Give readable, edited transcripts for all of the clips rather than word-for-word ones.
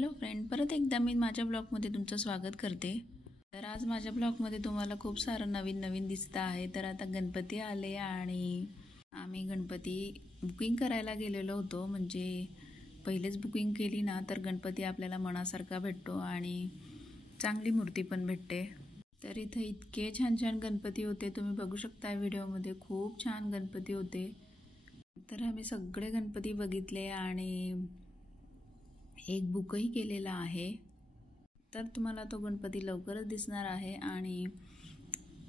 Hello friend, परत एकदा मी माझ्या ब्लॉगमध्ये तुमचं स्वागत करते। तर आज माझ्या ब्लॉगमध्ये तुम्हाला खूप सारं नवीन दिसतं आहे। तर आता गणपती आले आणि आम्ही गणपती बुकिंग करायला गेलेलो होतो। म्हणजे पहिलेच बुकिंग केली ना तर गणपती आपल्याला मनासारखा भेटतो आणि चांगली मूर्ती पण भेटते। तर इथे इतके छान गणपती होते, तुम्ही बघू शकता व्हिडिओमध्ये। खूप छान गणपती होते। तर आम्ही सगळे गणपती बघितले आणि एक बुकही केलेला आहे। तर तुम्हाला तो गणपती लवकरच दिसणार आहे आणि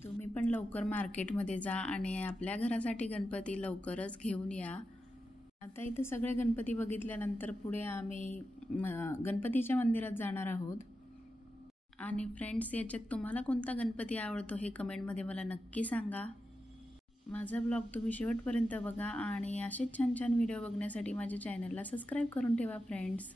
तुम्ही पण लवकर मार्केटमध्ये जा आणि आपल्या घरासाठी गणपती लवकरच घेऊन या। आता इथे सगळे गणपती बघितल्यानंतर पुढे आम्ही गणपतीच्या मंदिरात जाणार आहोत। आणि फ्रेंड्स, याच्यात तुम्हाला कोणता गणपती आवडतो हे कमेंटमध्ये मला नक्की सांगा। माझा ब्लॉग तुम्ही शेवटपर्यंत बघा आणि असेच छान व्हिडिओ बघण्यासाठी माझ्या चॅनलला सबस्क्राईब करून ठेवा फ्रेंड्स।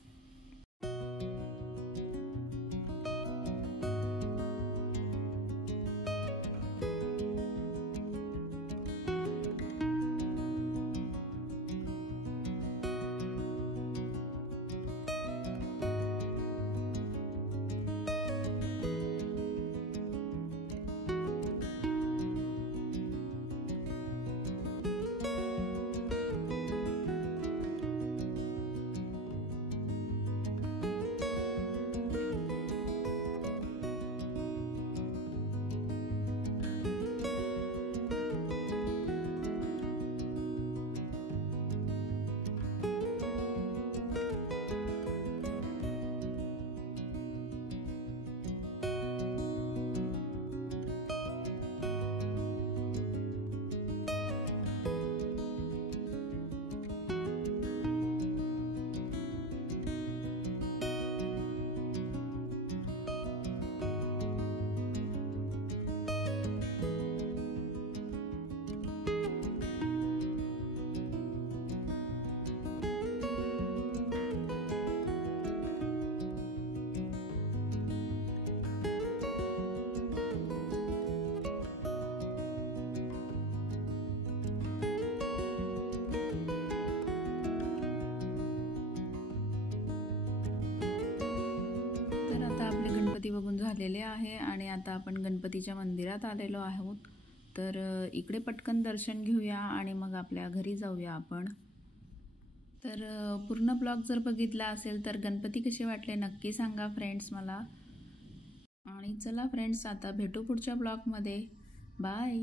गणपती बघून झालेले आहे आणि आता आपण गणपतीच्या मंदिरात आलेलो आहोत। तर इकडे पटकन दर्शन घेऊया आणि मग आपल्या घरी जाऊया आपण। तर पूर्ण ब्लॉग जर बघितला असेल तर गणपती कसे वाटले नक्की सांगा फ्रेंड्स मला। आणि चला फ्रेंड्स, आता भेटू पुढच्या ब्लॉगमध्ये। बाय।